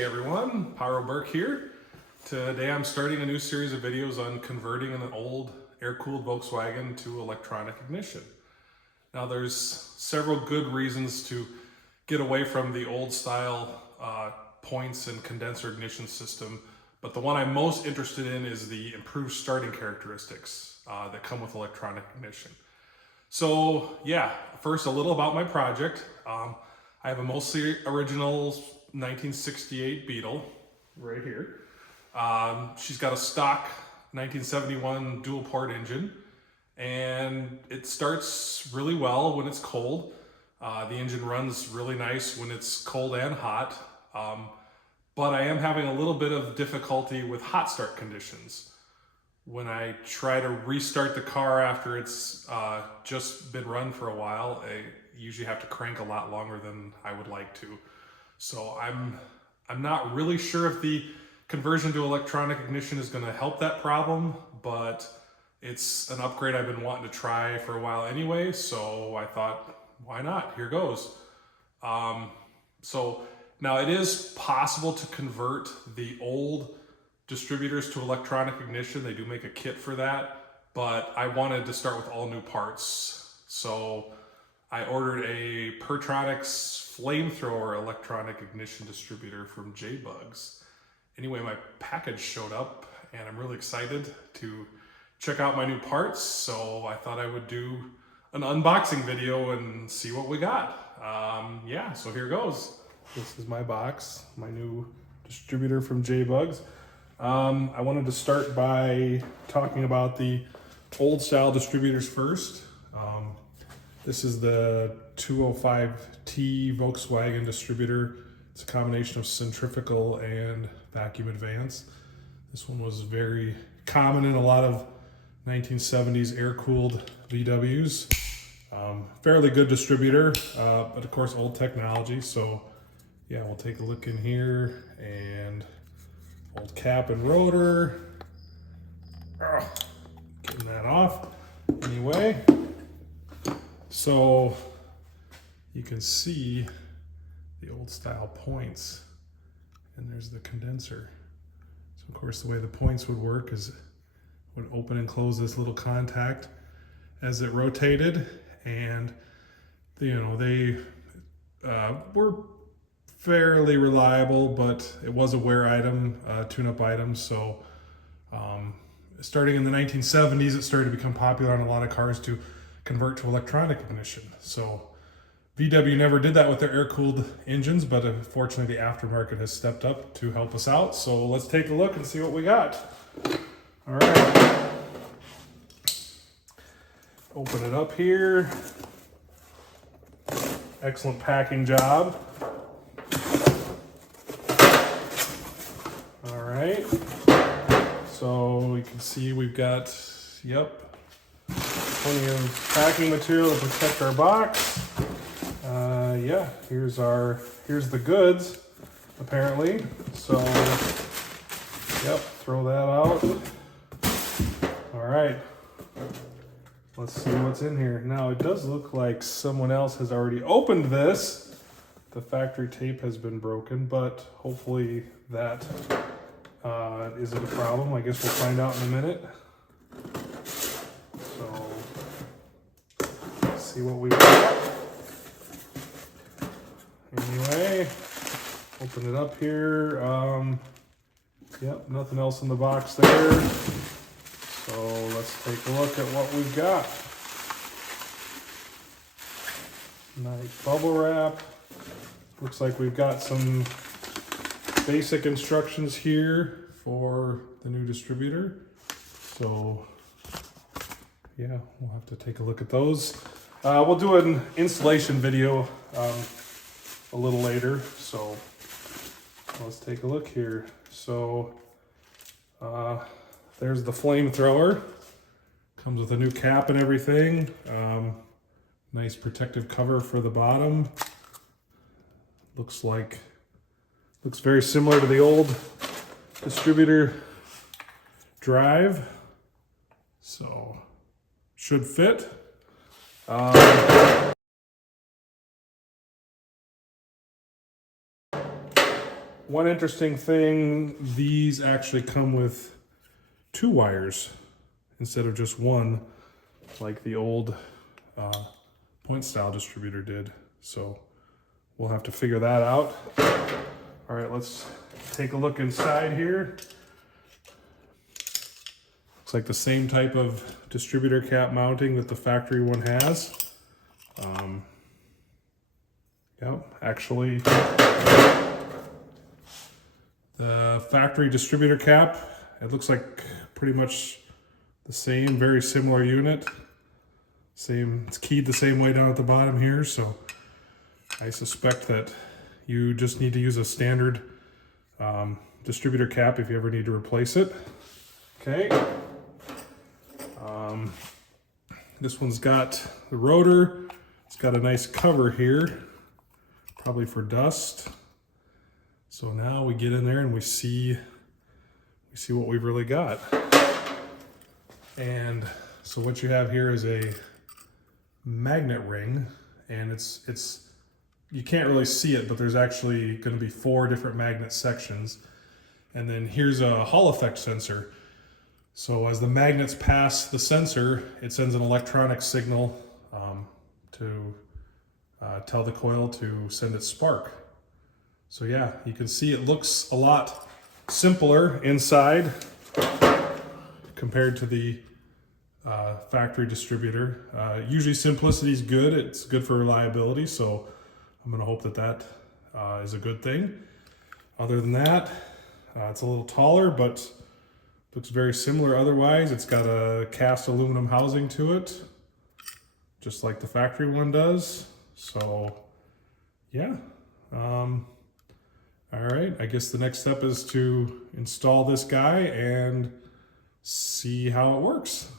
Hey everyone, Pyro Burke here. Today I'm starting a new series of videos on converting an old air-cooled Volkswagen to electronic ignition. Now there's several good reasons to get away from the old style points and condenser ignition system, but the one I'm most interested in is the improved starting characteristics that come with electronic ignition. So yeah, first a little about my project. I have a mostly original 1968 Beetle right here. She's got a stock 1971 dual port engine, and it starts really well when it's cold. The engine runs really nice when it's cold and hot, but I am having a little bit of difficulty with hot start conditions. When I try to restart the car after it's just been run for a while, I usually have to crank a lot longer than I would like to. So I'm not really sure if the conversion to electronic ignition is going to help that problem, but it's an upgrade I've been wanting to try for a while anyway, so I thought, why not? Here goes. So now it is possible to convert the old distributors to electronic ignition. They do make a kit for that, but I wanted to start with all new parts. So I ordered a Pertronix Flame Thrower electronic ignition distributor from JBugs. Anyway, my package showed up and I'm really excited to check out my new parts. So I thought I would do an unboxing video and see what we got. Yeah, so here goes. This is my box, my new distributor from JBugs. I wanted to start by talking about the old style distributors first. This is the 205T Volkswagen distributor. It's a combination of centrifugal and vacuum advance. This one was very common in a lot of 1970s air-cooled VWs. Fairly good distributor, but of course old technology. So yeah, we'll take a look in here, and old cap and rotor. Getting that off. Anyway, so you can see the old style points, and there's the condenser. So of course the way the points would work is it would open and close this little contact as it rotated, and they were fairly reliable, but it was a wear item, tune-up item. So starting in the 1970s, it started to become popular on a lot of cars to convert to electronic ignition. So VW never did that with their air-cooled engines, but unfortunately the aftermarket has stepped up to help us out. So let's take a look and see what we got. All right. Open it up here. Excellent packing job. All right. So you can see we've got, plenty of packing material to protect our box. Yeah, here's the goods, apparently. So, throw that out. All right, let's see what's in here. Now, it does look like someone else has already opened this. The factory tape has been broken, but hopefully that isn't a problem. I guess we'll find out in a minute. So, let's see what we've got. Anyway, open it up here. Nothing else in the box there. So let's take a look at what we've got. Nice bubble wrap. Looks like we've got some basic instructions here for the new distributor. So yeah, we'll have to take a look at those. We'll do an installation video a little later, so let's take a look here. So there's the flamethrower. Comes with a new cap and everything. Nice protective cover for the bottom. Looks very similar to the old distributor drive, so should fit. One interesting thing, these actually come with 2 wires instead of just one, like the old point style distributor did. So we'll have to figure that out. All right, let's take a look inside here. Looks like the same type of distributor cap mounting that the factory one has. Yep, actually, the factory distributor cap, it looks like pretty much the same, very similar unit. Same, it's keyed the same way down at the bottom here, so I suspect that you just need to use a standard distributor cap if you ever need to replace it. Okay. This one's got the rotor. It's got a nice cover here, probably for dust. So now we get in there and we see what we've really got. And so what you have here is a magnet ring, and it's you can't really see it, but there's actually going to be 4 different magnet sections. And then here's a Hall effect sensor. So as the magnets pass the sensor, it sends an electronic signal to tell the coil to send its spark. So yeah, you can see it looks a lot simpler inside compared to the factory distributor. Usually simplicity is good. It's good for reliability, so I'm going to hope that that is a good thing. Other than that, it's a little taller, but looks very similar otherwise. It's got a cast aluminum housing to it, just like the factory one does. So yeah. All right, I guess the next step is to install this guy and see how it works.